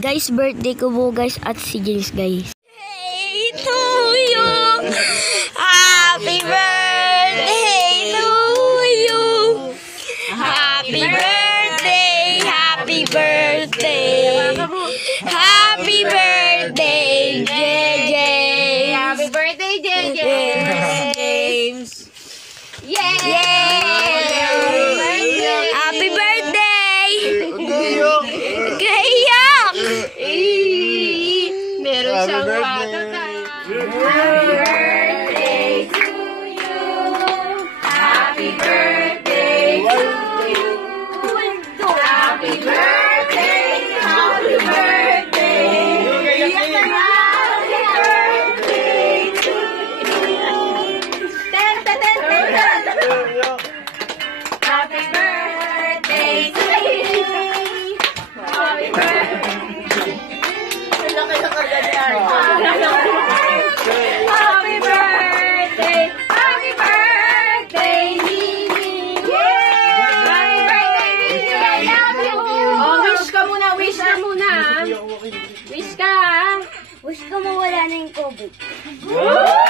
Guys, birthday ko po guys at si James guys. Hey to you! Happy birthday to you! Happy birthday! Happy birthday! Happy birthday, JJ! Happy birthday, JJ! James! Yay! Happy birthday! Kayak! Meron siyang patata. Happy birthday to you. Happy birthday to you. Happy birthday, happy birthday. Happy birthday to you. Ten, ten, ten, ten. Happy birthday to you. Happy birthday. Happy birthday! Happy birthday, Nini! Happy birthday, Nini! I love you! Oh, wish ka muna, wish ka muna. Wish ka. Wish ko mawala na yung COVID. Woo!